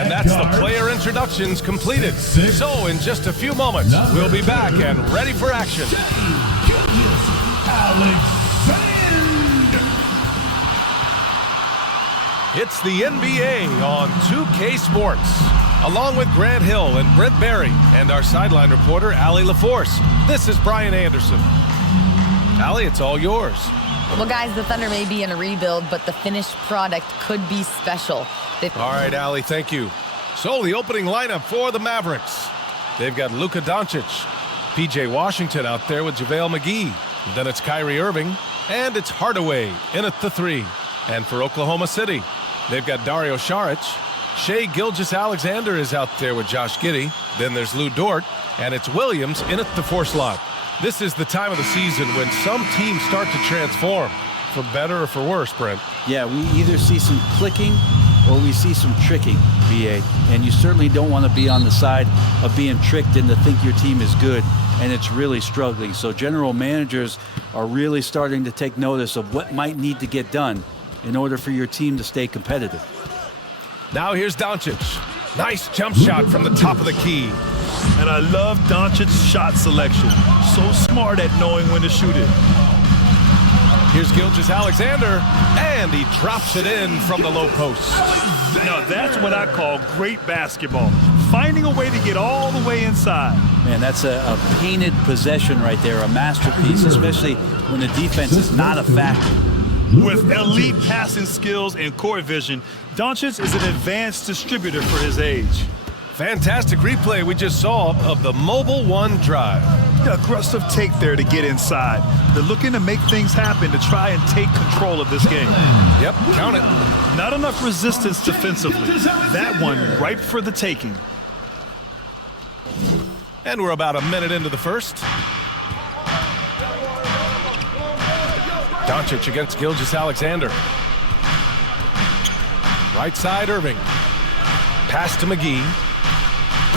And that's the player introductions completed. So in just a few moments, we'll be back and ready for action. It's the NBA on 2K Sports. Along with Grant Hill and Brent Barry and our sideline reporter, Allie LaForce. This is Brian Anderson. Allie, it's all yours. Well, guys, the Thunder may be in a rebuild, but the finished product could be special. All right, Allie, thank you. So the opening lineup for the Mavericks. They've got Luka Doncic, P.J. Washington out there with JaVale McGee. Then it's Kyrie Irving, and it's Hardaway in at the 3. And for Oklahoma City, they've got Dario Saric. Shai Gilgeous-Alexander is out there with Josh Giddey. Then there's Lou Dort, and it's Williams in at the 4 slot. This is the time of the season when some teams start to transform, for better or for worse, Brent. Yeah, we either see some clicking or we see some tricking, BA. And you certainly don't want to be on the side of being tricked into think your team is good and it's really struggling. So general managers are really starting to take notice of what might need to get done in order for your team to stay competitive. Now here's Doncic. Nice jump shot from the top of the key. And I love Doncic's shot selection. So smart at knowing when to shoot it. Here's Gilgeous-Alexander, and he drops it in from the low post. Now that's what I call great basketball. Finding a way to get all the way inside. Man, that's a painted possession right there, a masterpiece, especially when the defense is not a factor. With elite passing skills and court vision, Doncic is an advanced distributor for his age. Fantastic replay we just saw of the Mobile One drive. The aggressive take there to get inside. They're looking to make things happen to try and take control of this game. Yep, count it. Not enough resistance defensively. That one ripe for the taking. And we're about a minute into the first. Doncic against Gilgeous-Alexander. Right side, Irving. Pass to McGee.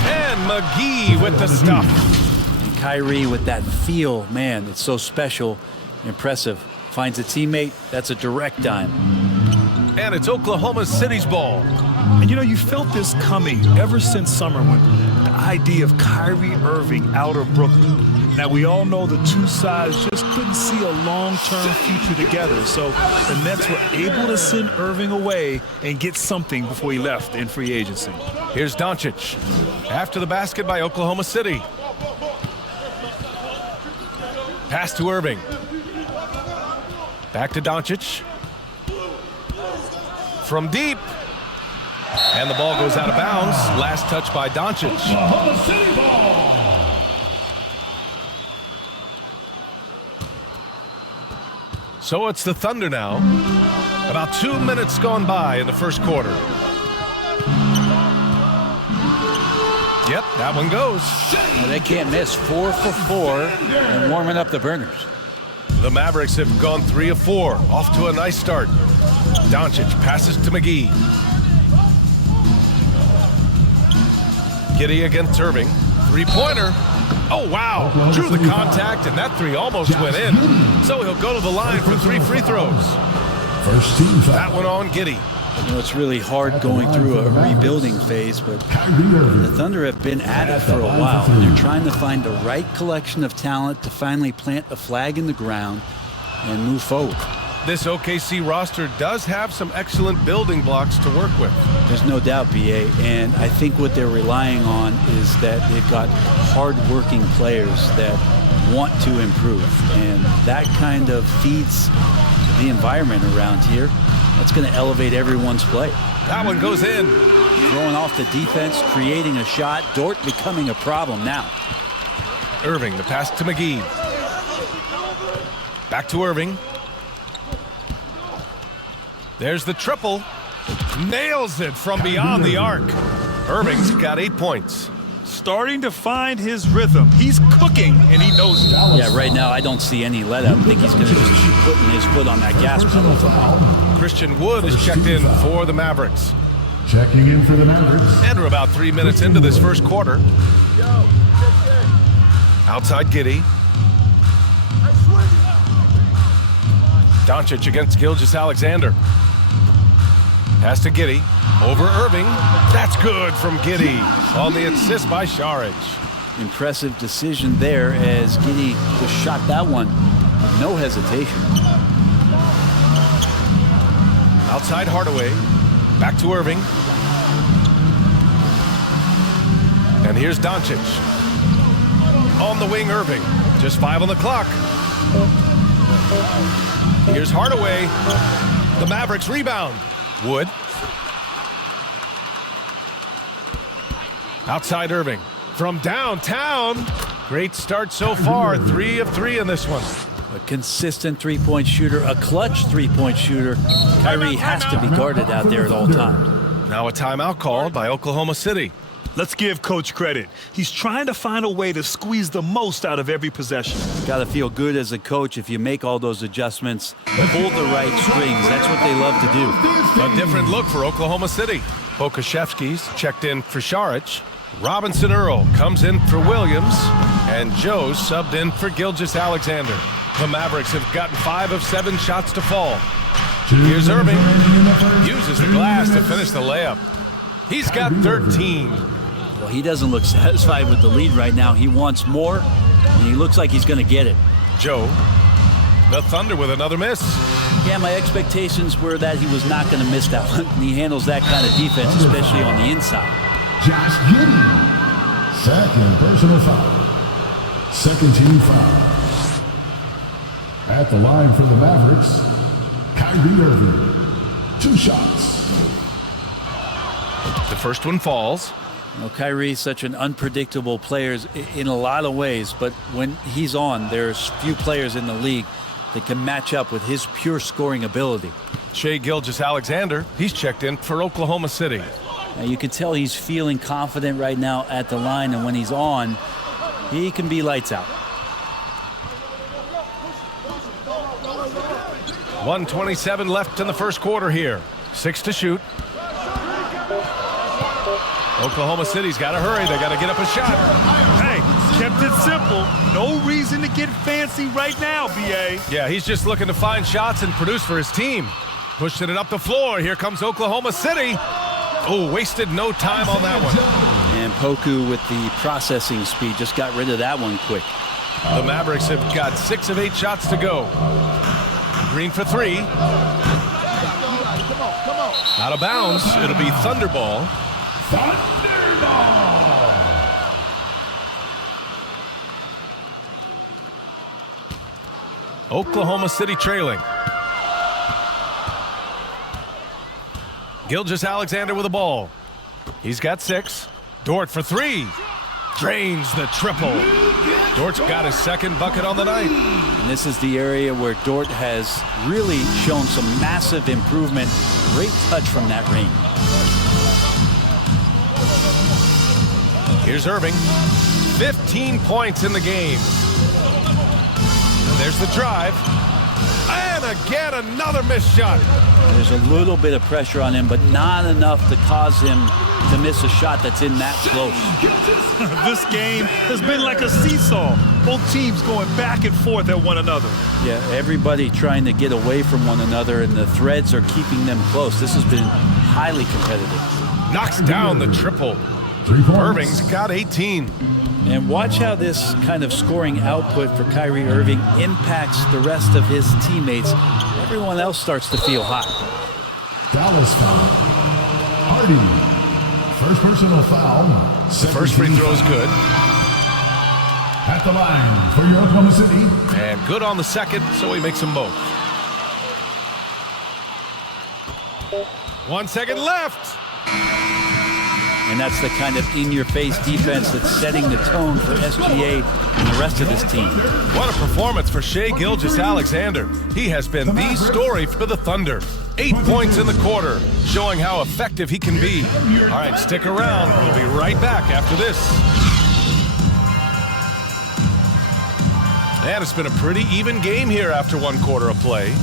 And McGee with the stuff. And Kyrie with that feel, man, it's so special, impressive. Finds a teammate, that's a direct dime. And it's Oklahoma City's ball. And you know, you felt this coming ever since summer when the idea of Kyrie Irving out of Brooklyn. Now, we all know the two sides just couldn't see a long-term future together, so the Nets were able to send Irving away and get something before he left in free agency. Here's Doncic. After the basket by Oklahoma City. Pass to Irving. Back to Doncic. From deep. And the ball goes out of bounds. Last touch by Doncic. Oklahoma City ball. So it's the Thunder now. About 2 minutes gone by in the first quarter. Yep, that one goes. Well, they can't miss. 4 for 4 and warming up the burners. The Mavericks have gone 3 of 4. Off to a nice start. Doncic passes to McGee. Giddey against Irving. Three-pointer. Oh, wow. Drew the contact, and that three almost went in. So he'll go to the line for 3 free throws. First team foul. That one on Giddey. You know, it's really hard going through a rebuilding phase, but the Thunder have been at it for a while. They're trying to find the right collection of talent to finally plant a flag in the ground and move forward. This OKC roster does have some excellent building blocks to work with. There's no doubt, BA, and I think what they're relying on is that they've got hard-working players that want to improve, and that kind of feeds the environment around here. That's going to elevate everyone's play. That one goes in. Throwing off the defense, creating a shot. Dort becoming a problem now. Irving, the pass to McGee. Back to Irving. There's the triple. Nails it from beyond the arc. Irving's got 8 points. Starting to find his rhythm. He's cooking, and he knows it. Yeah, right now I don't see any let up. I think he's going to just keep putting his foot on that gas pedal. Christian Wood is checked in for the Mavericks. Checking in for the Mavericks. And we're about 3 minutes into this first quarter. Outside Giddey. Doncic against Gilgeous-Alexander. Pass to Giddey. Over Irving. That's good from Giddey. On the assist by Saric. Impressive decision there as Giddey just shot that one. No hesitation. Outside Hardaway. Back to Irving. And here's Doncic. On the wing, Irving. Just 5 on the clock. Here's Hardaway. The Mavericks rebound. Wood. Outside Irving. From downtown. Great start so far. 3 of 3 in this one. A consistent three-point shooter, a clutch three-point shooter. Kyrie has to be guarded out there at all times. Now a timeout called by Oklahoma City. Let's give Coach credit. He's trying to find a way to squeeze the most out of every possession. Got to feel good as a coach if you make all those adjustments. Pull the right strings. That's what they love to do. A different look for Oklahoma City. Pokashevsky's checked in for Saric. Robinson Earl comes in for Williams. And Joe subbed in for Gilgeous-Alexander. The Mavericks have gotten 5 of 7 shots to fall. Here's Irving. Uses the glass to finish the layup. He's got 13. Well, he doesn't look satisfied with the lead right now. He wants more, and he looks like he's going to get it. Joe. The Thunder with another miss. Yeah, my expectations were that he was not going to miss that one. And he handles that kind of defense, especially on the inside. Josh Giddey. Second personal foul. Second team foul. At the line for the Mavericks, Kyrie Irving. 2 shots. The first one falls. Well, Kyrie's such an unpredictable player in a lot of ways, but when he's on, there's few players in the league that can match up with his pure scoring ability. Shai Gilgeous-Alexander, he's checked in for Oklahoma City. Now, you can tell he's feeling confident right now at the line, and when he's on, he can be lights out. 1:27 left in the first quarter here. 6 to shoot. Oklahoma City's got to hurry. They got to get up a shot. Hey, kept it simple. No reason to get fancy right now, B.A. Yeah, he's just looking to find shots and produce for his team. Pushing it up the floor. Here comes Oklahoma City. Oh, wasted no time on that one. And Poku with the processing speed just got rid of that one quick. The Mavericks have got 6 of 8 shots to go. Green for 3. Out of bounds. It'll be Thunderball. Oklahoma City trailing. Gilgeous-Alexander with the ball. He's got 6. Dort for 3. Drains the triple. Dort's got his second bucket on the night. And this is the area where Dort has really shown some massive improvement. Great touch from that range. Here's Irving. 15 points in the game. And there's the drive. And again, another missed shot. There's a little bit of pressure on him, but not enough to cause him to miss a shot that's in that close. This game has been like a seesaw. Both teams going back and forth at one another. Yeah, everybody trying to get away from one another, and the threads are keeping them close. This has been highly competitive. Knocks down the triple. Irving's got 18. And watch how this kind of scoring output for Kyrie Irving impacts the rest of his teammates. Everyone else starts to feel hot. Dallas foul. Hardy. First personal foul. The first free throw is good. At the line for your Oklahoma City. And good on the second, so he makes them both. 1 second left. And that's the kind of in-your-face defense that's setting the tone for SGA and the rest of his team. What a performance for Shai Gilgeous-Alexander. He has been the story for the Thunder. 8 points in the quarter, showing how effective he can be. All right, stick around. We'll be right back after this. And it's been a pretty even game here after 1 quarter of play.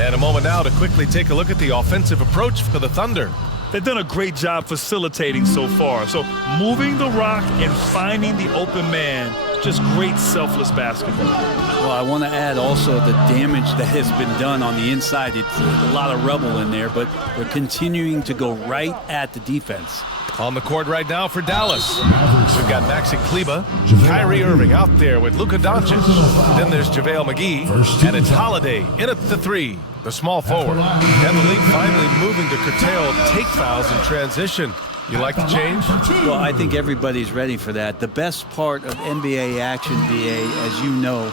And a moment now to quickly take a look at the offensive approach for the Thunder. They've done a great job facilitating so far. So moving the rock and finding the open man Just great selfless basketball. Well, I want to add also the damage that has been done on the inside. It's a lot of rubble in there, but they're continuing to go right at the defense. On the court right now for Dallas. We've got Maxi Kleber, Kyrie Irving out there with Luka Doncic. Then there's JaVale McGee, and it's Holiday in at the three, the small forward. And the league finally moving to curtail take fouls in transition. You like the change? Well, I think everybody's ready for that. The best part of NBA action, BA, as you know,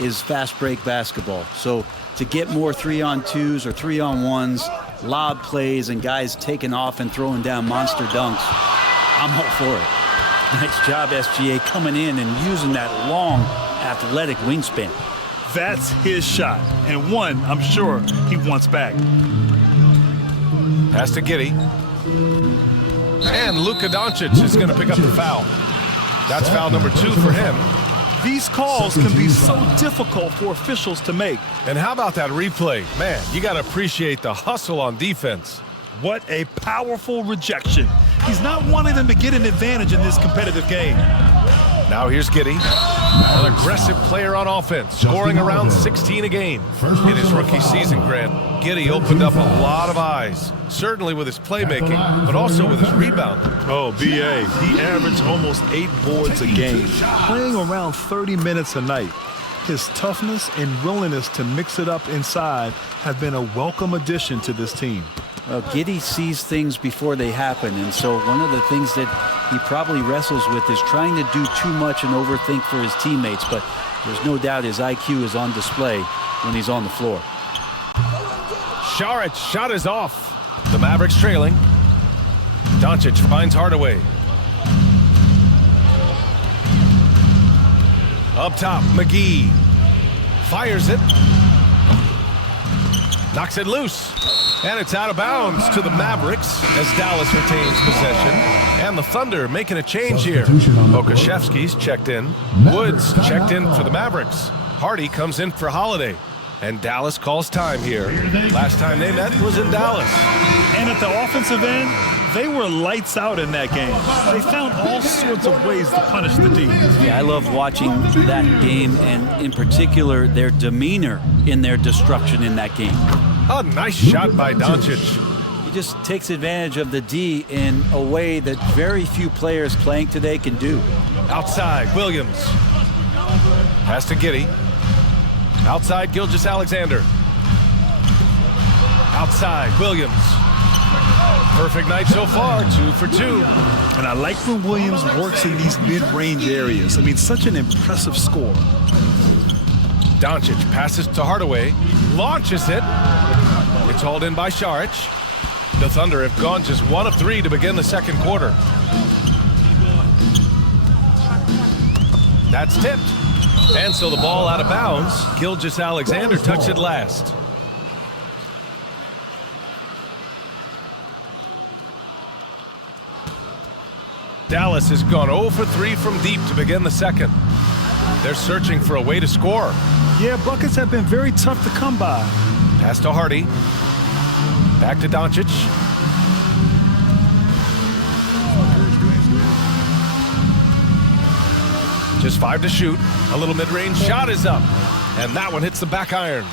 is fast break basketball. So to get more 3-on-2s or 3-on-1s, lob plays, and guys taking off and throwing down monster dunks, I'm all for it. Nice job, SGA, coming in and using that long, athletic wingspan. That's his shot, and one I'm sure he wants back. Pass to Giddey. And Luka Doncic is going to pick up the foul. That's foul number 2 for him. These calls can be so difficult for officials to make. And how about that replay? Man, you got to appreciate the hustle on defense. What a powerful rejection. He's not wanting them to get an advantage in this competitive game. Now here's Giddey, an aggressive player on offense, scoring around 16 a game. In his rookie season, Grant, Giddey opened up a lot of eyes, certainly with his playmaking, but also with his rebounding. Oh, BA, he averaged almost 8 boards a game, playing around 30 minutes a night. His toughness and willingness to mix it up inside have been a welcome addition to this team. Giddey sees things before they happen, and so one of the things that he probably wrestles with is trying to do too much and overthink for his teammates, but there's no doubt his IQ is on display when he's on the floor. Saric shot is off. The Mavericks trailing. Doncic finds Hardaway. Up top, McGee fires it. Knocks it loose. And it's out of bounds to the Mavericks as Dallas retains possession. And the Thunder making a change here. Okashevsky's checked in. Woods checked in for the Mavericks. Hardy comes in for Holiday. And Dallas calls time here. Last time they met was in Dallas. And at the offensive end, they were lights out in that game. They found all sorts of ways to punish the D. Yeah, I love watching that game, and in particular, their demeanor in their destruction in that game. A nice shot by Doncic. He just takes advantage of the D in a way that very few players playing today can do. Outside, Williams. Pass to Giddey. Outside, Gilgeous-Alexander. Outside, Williams. Perfect night so far, 2 for 2. And I like when Williams works in these mid-range areas. I mean, such an impressive score. Doncic passes to Hardaway, launches it. It's hauled in by Saric. The Thunder have gone just 1 of 3 to begin the second quarter. That's tipped. And so the ball out of bounds. Gilgeous-Alexander touched it last. Dallas has gone 0 for 3 from deep to begin the second. They're searching for a way to score. Yeah, buckets have been very tough to come by. Pass to Hardy. Back to Doncic. Just 5 to shoot. A little mid-range shot is up. And that one hits the back iron.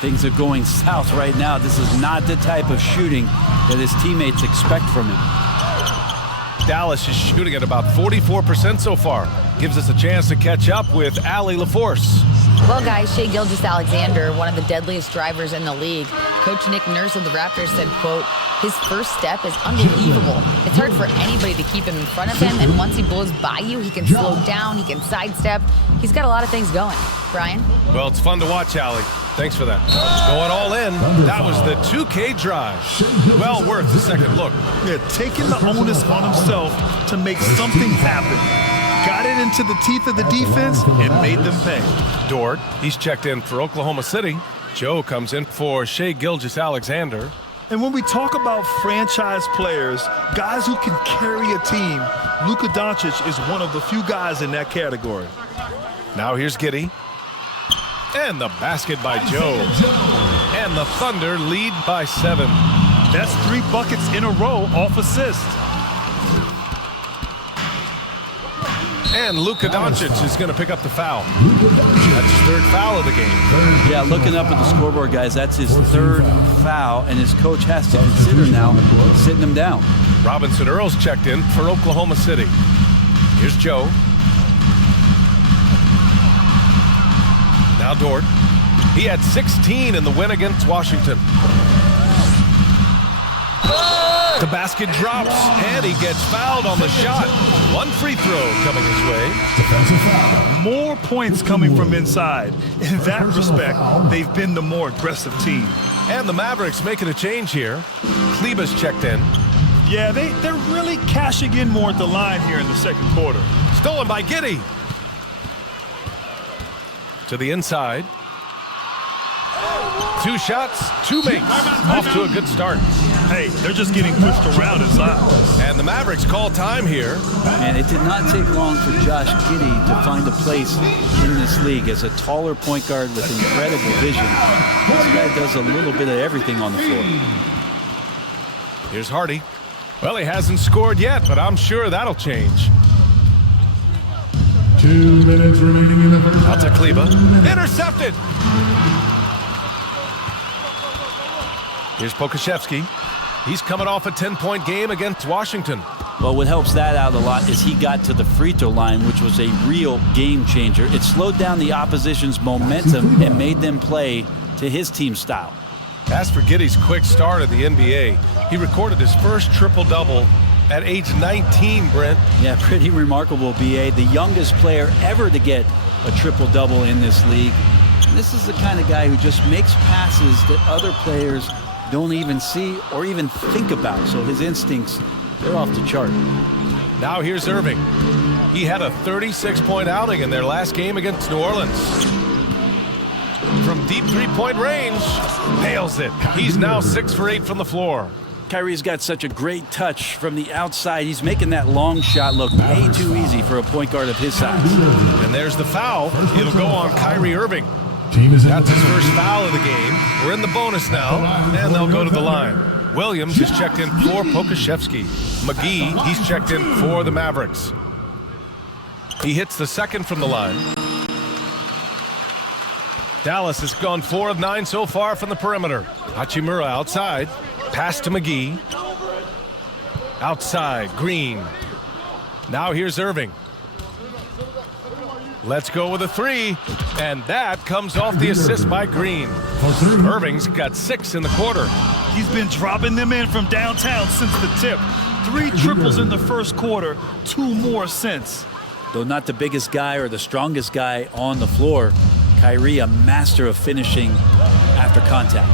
Things are going south right now. This is not the type of shooting that his teammates expect from him. Dallas is shooting at about 44% so far. Gives us a chance to catch up with Allie LaForce. Well, guys, Shai Gilgeous-Alexander, one of the deadliest drivers in the league. Coach Nick Nurse of the Raptors said, quote, his first step is unbelievable. It's hard for anybody to keep him in front of him, and once he blows by you, he can slow down, he can sidestep. He's got a lot of things going. Brian? Well, it's fun to watch, Allie. Thanks for that. Going all in, that was the 2K drive. Well worth the second look. Yeah, taking the onus on himself to make something happen. Got it into the teeth of the defense and made them pay. Dort, he's checked in for Oklahoma City. Joe comes in for Shai Gilgeous-Alexander. And when we talk about franchise players, guys who can carry a team, Luka Doncic is one of the few guys in that category. Now here's Giddey. And the basket by Joe. And the Thunder lead by 7. That's 3 buckets in a row off assist. And Luka Doncic is going to pick up the foul. That's his third foul of the game. Yeah, looking up at the scoreboard, guys, that's his third foul, and his coach has to consider now sitting him down. Robinson Earls checked in for Oklahoma City. Here's Joe. Now Dort. He had 16 in the win against Washington. The basket drops, and he gets fouled on the shot. One free throw coming his way. Defensive foul. More points coming from inside. In that respect, they've been the more aggressive team. And the Mavericks making a change here. Kleba's checked in. Yeah, they're really cashing in more at the line here in the second quarter. Stolen by Giddey. To the inside. 2 shots, 2 makes. Off to a good start. Hey, they're just getting pushed around inside. And the Mavericks call time here. And it did not take long for Josh Giddey to find a place in this league as a taller point guard with incredible vision. This guy does a little bit of everything on the floor. Here's Hardy. Well, he hasn't scored yet, but I'm sure that'll change. 2 minutes remaining in the first Out to half. Kleba. 2 minutes. Intercepted. Here's Pokuševski. He's coming off a 10-point game against Washington. Well, what helps that out a lot is he got to the free throw line, which was a real game changer. It slowed down the opposition's momentum and made them play to his team style. As for Giddey's quick start at the NBA, he recorded his first triple-double at age 19, Brent. Yeah, pretty remarkable, B.A. The youngest player ever to get a triple-double in this league. And this is the kind of guy who just makes passes that other players don't even see or even think about. So his instincts, they're off the chart. Now here's Irving. He had a 36-point outing in their last game against New Orleans. From deep three-point range, nails it. He's now 6 for 8 from the floor. Kyrie's got such a great touch from the outside. He's making that long shot look way too easy for a point guard of his size. And there's the foul. It'll go on Kyrie Irving. Team is in That's the his first foul of the game. We're in the bonus now, and they'll go to the line. Williams is checked in for Pokuševski. McGee, he's checked in for the Mavericks. He hits the second from the line. Dallas has gone 4 of 9 so far from the perimeter. Hachimura outside. Pass to McGee. Outside, Green. Now here's Irving. Let's go with a 3. And that comes off the assist by Green. Irving's got 6 in the quarter. He's been dropping them in from downtown since the tip. 3 triples in the first quarter, 2 more since. Though not the biggest guy or the strongest guy on the floor, Kyrie a master of finishing after contact.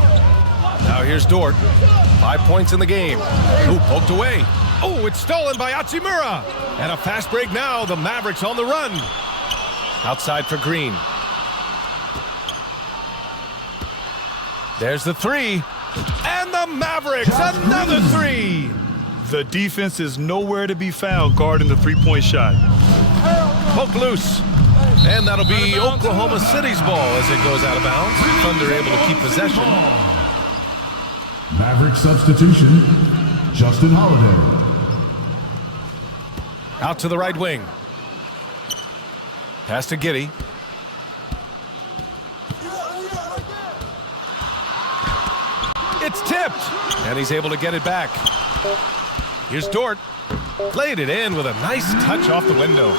Now here's Dort. 5 points in the game. Ooh, poked away. Oh, it's stolen by Hachimura. And a fast break now. The Mavericks on the run. Outside for Green. There's the 3. And the Mavericks, another 3. The defense is nowhere to be found guarding the three-point shot. Poked loose. And that'll be Oklahoma City's ball as it goes out of bounds. Thunder able to keep possession. Maverick substitution, Justin Holiday. Out to the right wing. Pass to Giddey. It's tipped, and he's able to get it back. Here's Dort. Played it in with a nice touch off the window.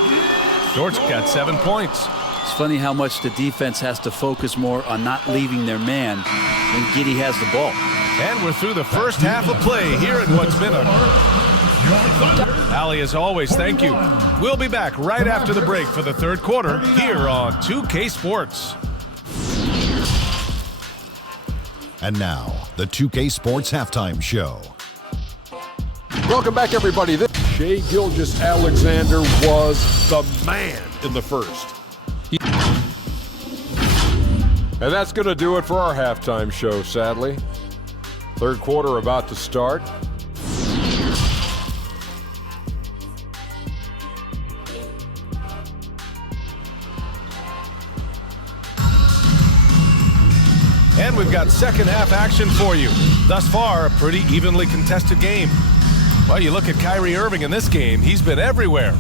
Dort's got 7 points. It's funny how much the defense has to focus more on not leaving their man when Giddey has the ball. And we're through the first half of play here in what's been a... Allie, as always, thank you. We'll be back right after the break for the third quarter here on 2K Sports. And now, the 2K Sports Halftime Show. Welcome back, everybody. Shai Gilgeous-Alexander was the man in the first. And that's going to do it for our halftime show, sadly. Third quarter about to start. And we've got second half action for you. Thus far, a pretty evenly contested game. Well, you look at Kyrie Irving in this game, he's been everywhere.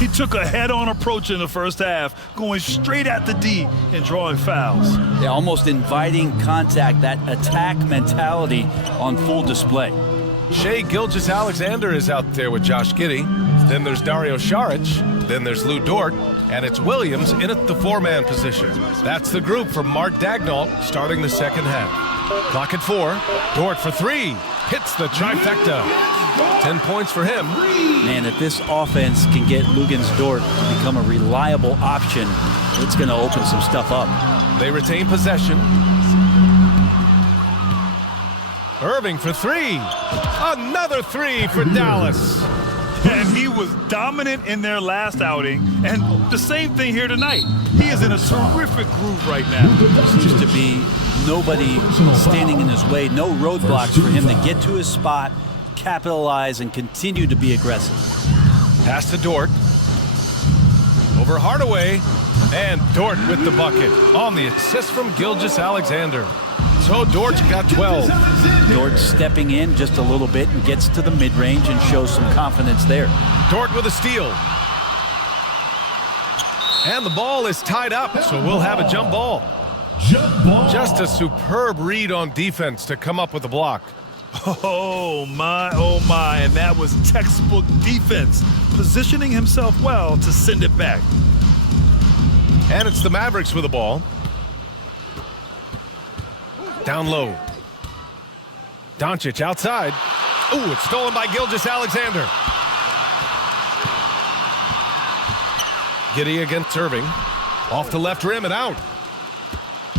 He took a head-on approach in the first half, going straight at the D and drawing fouls. Yeah, almost inviting contact, that attack mentality on full display. Shai Gilgeous-Alexander is out there with Josh Giddey. Then there's Dario Saric. Then there's Lou Dort. And it's Williams in at the 4-man position. That's the group from Mark Daigneault starting the second half. Clock at 4. Dort for 3. Hits the trifecta. 10 points for him. Man, if this offense can get Luguentz Dort to become a reliable option, it's going to open some stuff up. They retain possession. Irving for 3. Another 3 for Dallas. And he was dominant in their last outing, and the same thing here tonight. He is in a terrific groove right now. Seems to be nobody standing in his way, no roadblocks for him to get to his spot, capitalize, and continue to be aggressive. Pass to Dort. Over Hardaway. And Dort with the bucket on the assist from Gilgeous-Alexander. So Dort's got 12. Dort stepping in just a little bit and gets to the mid-range and shows some confidence there. Dort with a steal. And the ball is tied up, so we'll have a jump ball. Jump ball. Just a superb read on defense to come up with the block. Oh my, and that was textbook defense, positioning himself well to send it back. And it's the Mavericks with the ball. Down low. Doncic outside. Ooh, it's stolen by Gilgeous-Alexander. Giddey against Irving. Off the left rim and out.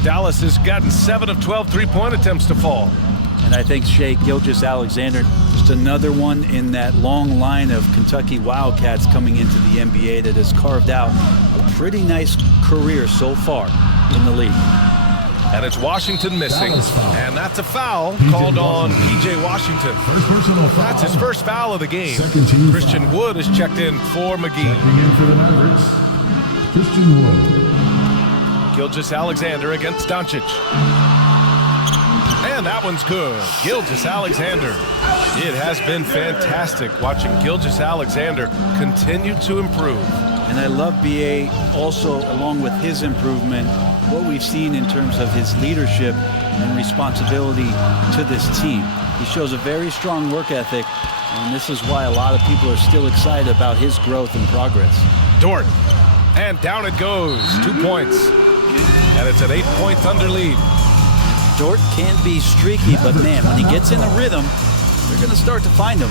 Dallas has gotten 7 of 12 three-point attempts to fall. And I think Shai Gilgeous-Alexander, just another one in that long line of Kentucky Wildcats coming into the NBA that has carved out a pretty nice career so far in the league. And it's Washington missing, and that's a foul called on P.J. Washington. First personal foul. That's his first foul of the game. Second team Christian foul. Wood is checked in for McGee. Checking in for the Mavericks, Christian Wood. Gilgeous-Alexander against Doncic. And that one's good. Gilgeous-Alexander. It has been fantastic watching Gilgeous-Alexander continue to improve. And I love B.A. also, along with his improvement, what we've seen in terms of his leadership and responsibility to this team. He shows a very strong work ethic, and this is why a lot of people are still excited about his growth and progress. Dort. And down it goes. 2 points. And it's an 8-point Thunder lead. Dort can be streaky, but man, when he gets in the rhythm, they're going to start to find him.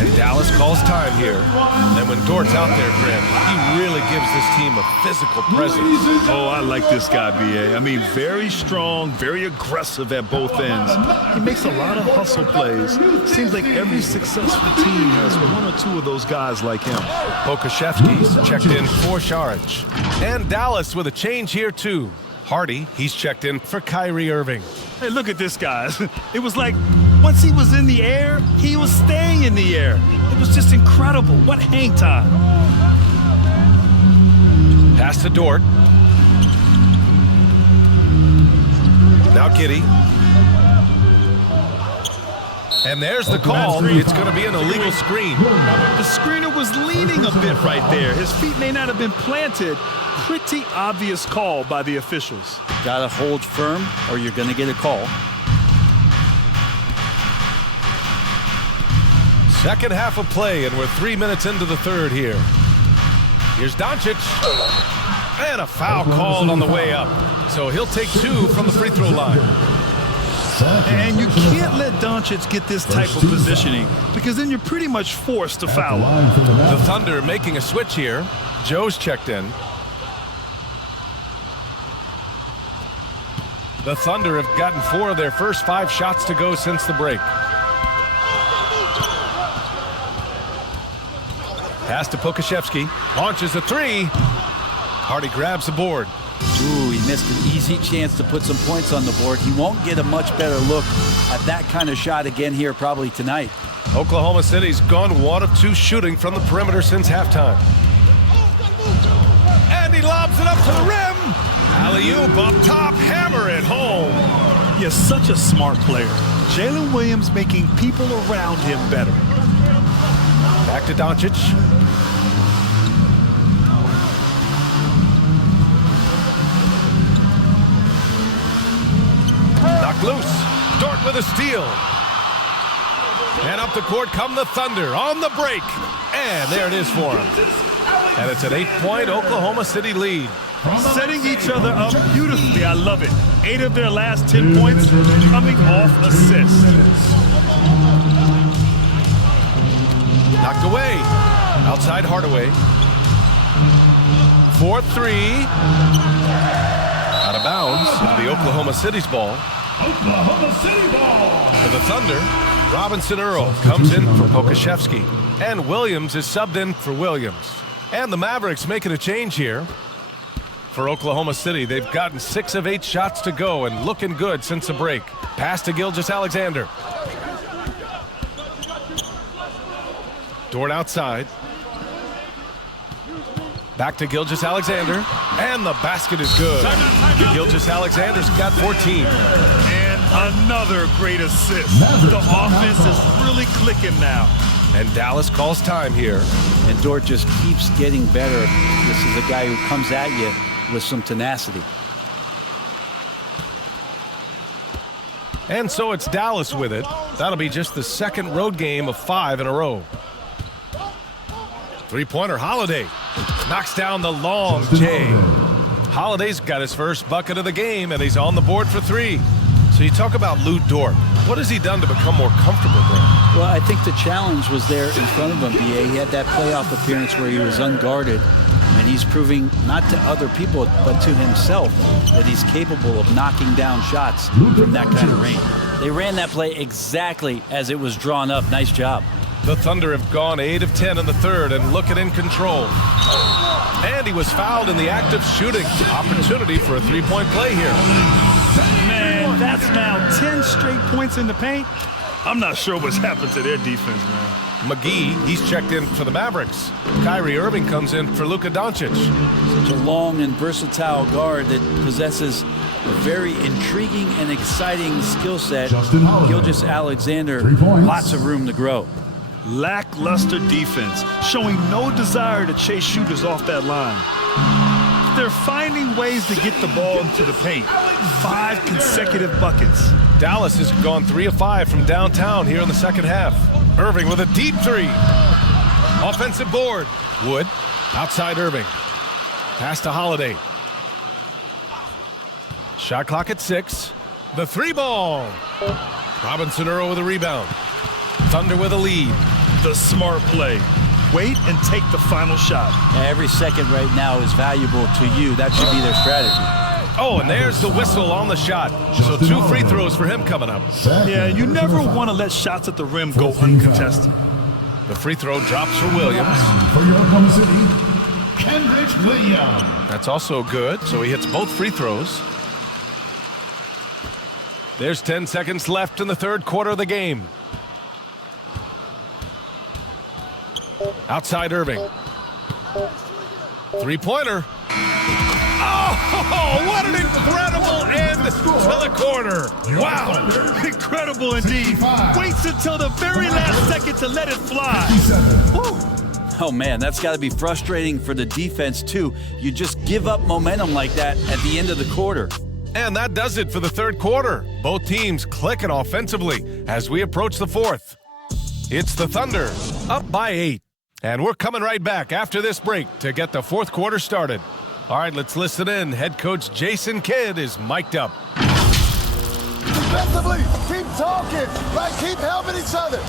And Dallas calls time here. And when Dort's out there, Graham, he really gives this team a physical presence. Oh, I like this guy, B.A. I mean, very strong, very aggressive at both ends. He makes a lot of hustle plays. Seems like every successful team has one or two of those guys like him. Pokashevsky's checked in for Saric. And Dallas with a change here, too. Hardy, he's checked in for Kyrie Irving. Hey, look at this, guys. It was like once he was in the air, he was staying in the air. It was just incredible. What hang time. Pass to Dort. Now Giddey. And there's the call. It's going to be an illegal screen. The screener was leaning a bit right there. His feet may not have been planted. Pretty obvious call by the officials. Got to hold firm or you're going to get a call. Second half of play, and we're 3 minutes into the third here. Here's Doncic. And a foul called on the way up. So he'll take 2 from the free throw line. And you can't let Doncic get this type of positioning because then you're pretty much forced to foul. The Thunder making a switch here. Joe's checked in. The Thunder have gotten 4 of their first 5 shots to go since the break. Pass to Pokashevsky. Launches a 3. Hardy grabs the board. Ooh, he missed an easy chance to put some points on the board. He won't get a much better look at that kind of shot again here probably tonight. Oklahoma City's gone 1 of 2 shooting from the perimeter since halftime. And he lobs it up to the rim. Alley-oop up top, hammer it home. He's such a smart player. Jalen Williams making people around him better. Back to Doncic. knocked loose. Dort with a steal. And up the court come the Thunder on the break. And there it is for him. And it's an 8-point Oklahoma City lead. Setting each other up beautifully. I love it. 8 of their last 10 points coming off assists. Knocked away. Outside Hardaway. 4-3. Out of bounds into the Oklahoma City's ball. Oklahoma City ball. For the Thunder, Robinson Earl comes in for Pokashevsky. And Williams is subbed in for Williams. And the Mavericks making a change here. For Oklahoma City, they've gotten 6 of 8 shots to go and looking good since the break. Pass to Gilgeous-Alexander. Dort outside. Back to Gilgeous-Alexander. And the basket is good. Gilgeous-Alexander's got 14. And another great assist. The offense is really clicking now. And Dallas calls time here. And Dort just keeps getting better. This is a guy who comes at you with some tenacity. And so it's Dallas with it. That'll be just the second road game of 5 in a row. Three-pointer, Holiday. Knocks down the long J. Holiday's got his first bucket of the game, and he's on the board for 3. So you talk about Lou Dort. What has he done to become more comfortable, Brent? Well, I think the challenge was there in front of him, B.A. He had that playoff appearance where he was unguarded, and he's proving not to other people but to himself that he's capable of knocking down shots from that kind of range. They ran that play exactly as it was drawn up. Nice job. The Thunder have gone 8 of 10 in the third and looking in control. And he was fouled in the act of shooting. Opportunity for a three-point play here. Man, that's now 10 straight points in the paint. I'm not sure what's happened to their defense, man. McGee, he's checked in for the Mavericks. Kyrie Irving comes in for Luka Doncic. Such a long and versatile guard that possesses a very intriguing and exciting skill set. Gilgeous-Alexander, lots of room to grow. Lackluster defense, showing no desire to chase shooters off that line. They're finding ways to get the ball into the paint. 5 consecutive buckets. Dallas has gone 3 of 5 from downtown here in the second half. Irving with a deep 3. Offensive board. Wood outside Irving. Pass to Holiday. Shot clock at 6. The 3 ball. Robinson Earl with a rebound. Thunder with a lead. The smart play. Wait and take the final shot. Every second right now is valuable to you. That should be their strategy. Oh, and there's the whistle on the shot. So 2 free throws for him coming up. Yeah, you never want to let shots at the rim go uncontested. The free throw drops for Williams. For your Oklahoma City, Kendrick Williams. That's also good, so he hits both free throws. There's 10 seconds left in the third quarter of the game. Outside Irving. Three-pointer. Oh, what an incredible end to the corner. Wow. Incredible indeed. Waits until the very last second to let it fly. Woo. Oh, man, that's got to be frustrating for the defense, too. You just give up momentum like that at the end of the quarter. And that does it for the third quarter. Both teams clicking offensively as we approach the fourth. It's the Thunder, up by 8. And we're coming right back after this break to get the fourth quarter started. All right, let's listen in. Head coach Jason Kidd is mic'd up. Defensively, keep talking, right? Keep helping each other.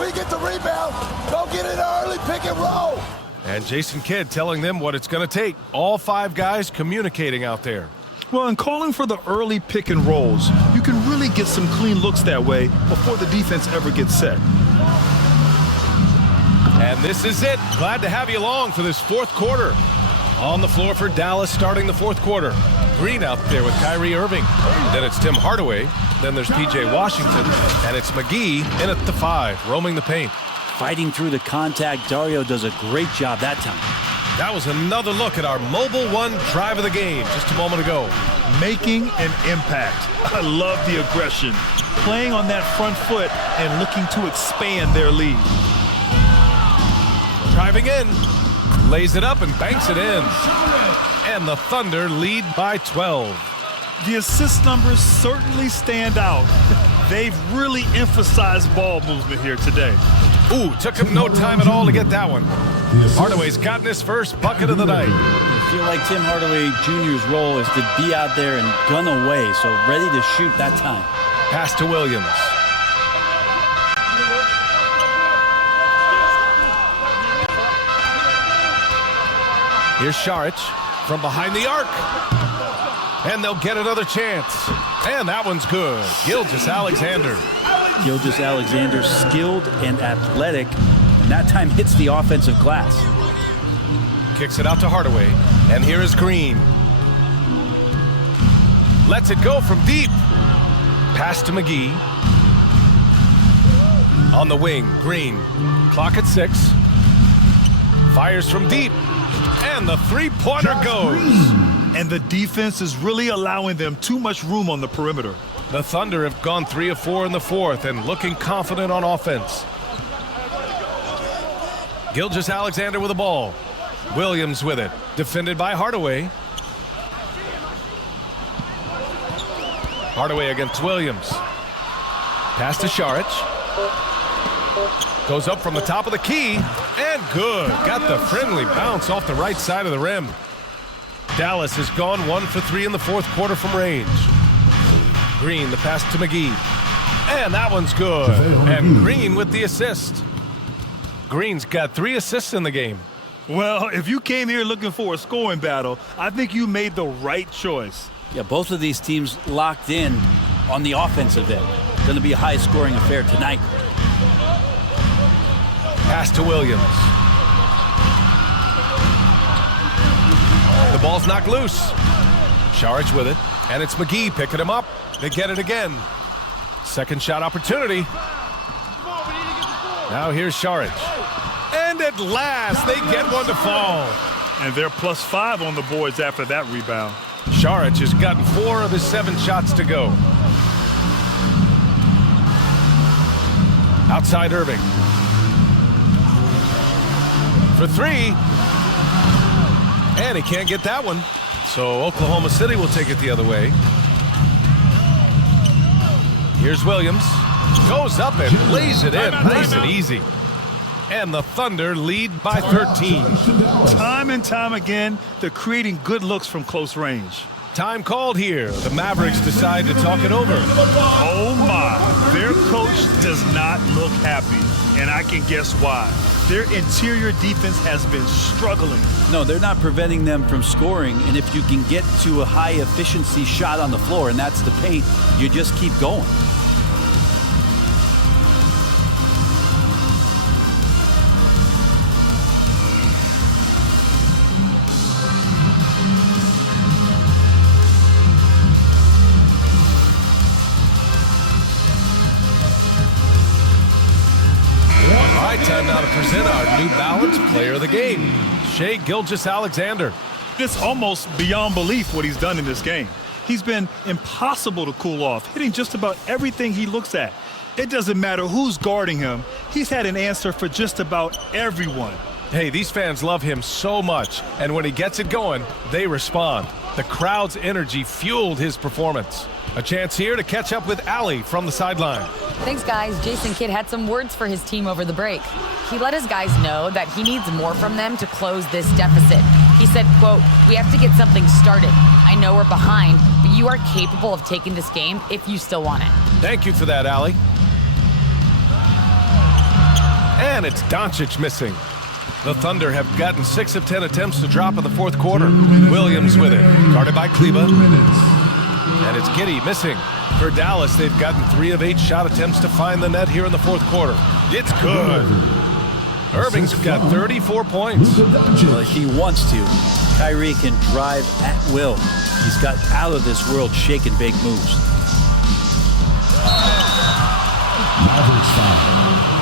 We get the rebound, don't get in an early pick and roll. And Jason Kidd telling them what it's going to take. All 5 guys communicating out there. Well, in calling for the early pick and rolls, you can really get some clean looks that way before the defense ever gets set. And this is it. Glad to have you along for this fourth quarter. On the floor for Dallas starting the fourth quarter. Green out there with Kyrie Irving. Then it's Tim Hardaway. Then there's P.J. Washington. And it's McGee in at the 5, roaming the paint. Fighting through the contact, Dario does a great job that time. That was another look at our Mobile One drive of the game just a moment ago. Making an impact. I love the aggression. Playing on that front foot and looking to expand their lead. Driving in, lays it up and banks it in. And the Thunder lead by 12. The assist numbers certainly stand out. They've really emphasized ball movement here today. Ooh, took him no time at all to get that one. Hardaway's gotten his first bucket of the night. I feel like Tim Hardaway Jr.'s role is to be out there and gun away, so ready to shoot that time. Pass to Williams. Here's Saric from behind the arc. And they'll get another chance. And that one's good. Gilgeous-Alexander. Gilgeous-Alexander, skilled and athletic, and that time hits the offensive glass. Kicks it out to Hardaway. And here is Green. Lets it go from deep. Pass to McGee. On the wing, Green. Clock at 6. Fires from deep. And the three-pointer goes. And the defense is really allowing them too much room on the perimeter. The Thunder have gone 3 of 4 in the fourth and looking confident on offense. Gilgeous-Alexander with the ball. Williams with it. Defended by Hardaway. Hardaway against Williams. Pass to Saric. Goes up from the top of the key. And good. Got the friendly bounce off the right side of the rim. Dallas has gone 1 for 3 in the fourth quarter from range. Green, the pass to McGee. And that one's good. And Green with the assist. Green's got 3 assists in the game. Well, if you came here looking for a scoring battle, I think you made the right choice. Yeah, both of these teams locked in on the offensive end. Going to be a high-scoring affair tonight. Pass to Williams. The ball's knocked loose. Saric with it, and it's McGee picking him up. They get it again. Second shot opportunity. Now here's Saric. And at last, they get one to fall. And they're +5 on the boards after that rebound. Saric has gotten 4 of his 7 shots to go. Outside Irving. For 3. And he can't get that one. So Oklahoma City will take it the other way. Here's Williams. Goes up and lays it in. Nice and easy. And the Thunder lead by 13. Time and time again, they're creating good looks from close range. Time called here. The Mavericks decide to talk it over. Oh my, their coach does not look happy, and I can guess why. Their interior defense has been struggling. No, they're not preventing them from scoring, and if you can get to a high-efficiency shot on the floor, and that's the paint, you just keep going. Time now to present our New Balance Player of the Game, Shai Gilgeous-Alexander. It's almost beyond belief what he's done in this game. He's been impossible to cool off, hitting just about everything he looks at. It doesn't matter who's guarding him. He's had an answer for just about everyone. Hey, these fans love him so much, and when he gets it going, they respond. The crowd's energy fueled his performance. A chance here to catch up with Allie from the sideline. Thanks, guys. Jason Kidd had some words for his team over the break. He let his guys know that he needs more from them to close this deficit. He said, quote, "We have to get something started. I know we're behind, but you are capable of taking this game if you still want it." Thank you for that, Allie. And it's Doncic missing. The Thunder have gotten 6 of 10 attempts to drop in the fourth quarter. Williams with it, guarded by Kleba. And it's Giddey missing. For Dallas, they've gotten 3 of 8 shot attempts to find the net here in the fourth quarter. It's good. Irving's got 34 points. Well, if he wants to, Kyrie can drive at will. He's got out-of-this-world shake-and-bake moves.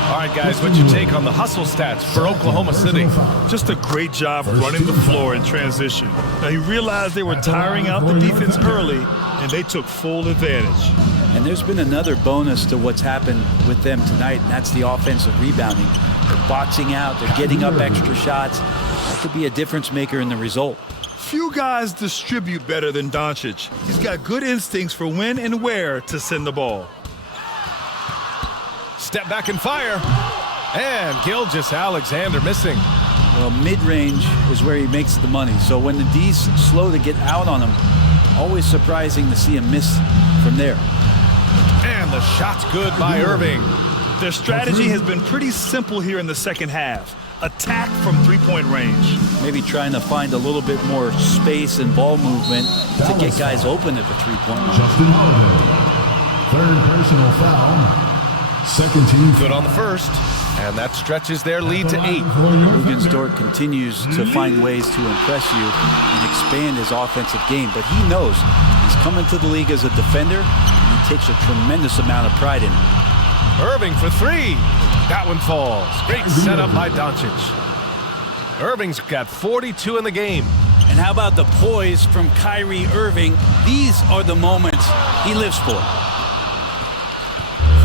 All right, guys, what's your take on the hustle stats for Oklahoma City? Just a great job running the floor in transition. Now, he realized they were tiring out the defense early, and they took full advantage. And there's been another bonus to what's happened with them tonight, and that's the offensive rebounding. They're boxing out, they're getting up extra shots. That could be a difference maker in the result. Few guys distribute better than Doncic. He's got good instincts for when and where to send the ball. Step back and fire. And Gilgeous-Alexander missing. Well, mid-range is where he makes the money. So when the D's slow to get out on him, always surprising to see him miss from there. And the shot's good by Irving. Their strategy has been pretty simple here in the second half. Attack from three-point range. Maybe trying to find a little bit more space and ball movement to get guys open at the three-point line. Justin Holiday. Third personal foul. Second team. Good on the first. And that stretches their lead to 8. Dort continues to find ways to impress you and expand his offensive game. But he knows he's coming to the league as a defender, and he takes a tremendous amount of pride in it. Irving for 3. That one falls. Great setup by Doncic. Irving's got 42 in the game. And how about the poise from Kyrie Irving? These are the moments he lives for.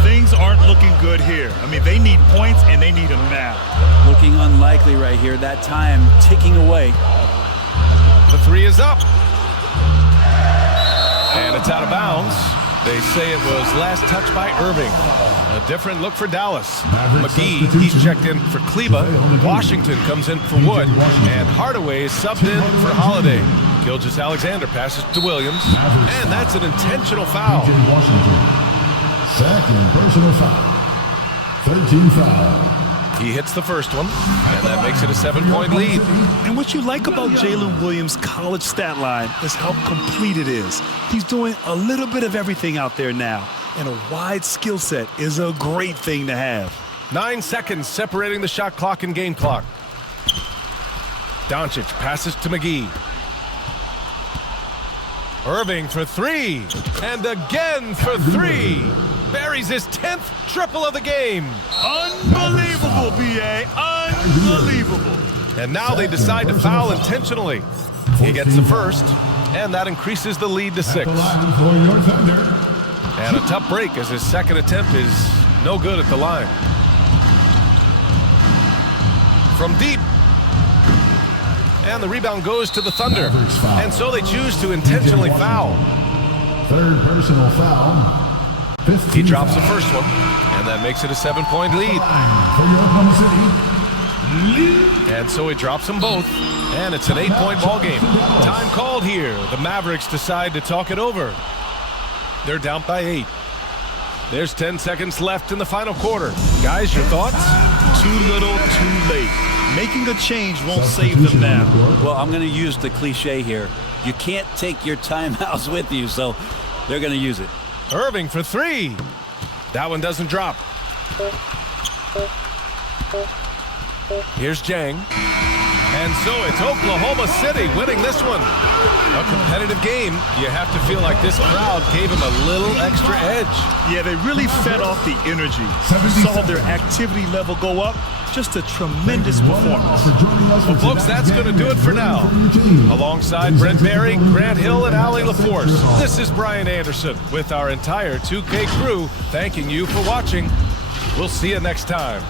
Things aren't looking good here. I mean, they need points, and they need them now. Looking unlikely right here. That time ticking away. The 3 is up. And it's out of bounds. They say it was last touched by Irving. A different look for Dallas. McGee, he's checked in for Kleba. Washington comes in for Wood. And Hardaway is subbed in for Holiday. Gilgeous-Alexander passes to Williams. And that's an intentional foul. Second personal foul. 13 foul. He hits the first one, and that makes it a 7-point lead. And what you like about Jalen Williams' college stat line is how complete it is. He's doing a little bit of everything out there now, and a wide skill set is a great thing to have. 9 seconds separating the shot clock and game clock. Doncic passes to McGee. Irving for 3, and again for 3. Buries his 10th triple of the game. Unbelievable, B.A. Unbelievable. And now they decide to foul intentionally. He gets the first, and that increases the lead to 6. And a tough break as his second attempt is no good at the line. From deep. And the rebound goes to the Thunder. And so they choose to intentionally foul. Third personal foul. He drops the first one, and that makes it a 7-point lead. And so he drops them both, and it's an 8-point ball game. Time called here. The Mavericks decide to talk it over. They're down by 8. There's 10 seconds left in the final quarter. Guys, your thoughts? Too little, too late. Making a change won't save them now. Well, I'm going to use the cliche here. You can't take your timeouts with you, so they're going to use it. Irving for 3. That one doesn't drop. Here's Jang. And so it's Oklahoma City winning this one. A competitive game. You have to feel like this crowd gave him a little extra edge. Yeah, they really fed off the energy. Saw their activity level go up. Just a tremendous performance. Well, folks, that's going to do it for now. Alongside Brent Berry, Grant Hill, and Allie LaForce, this is Brian Anderson with our entire 2K crew thanking you for watching. We'll see you next time.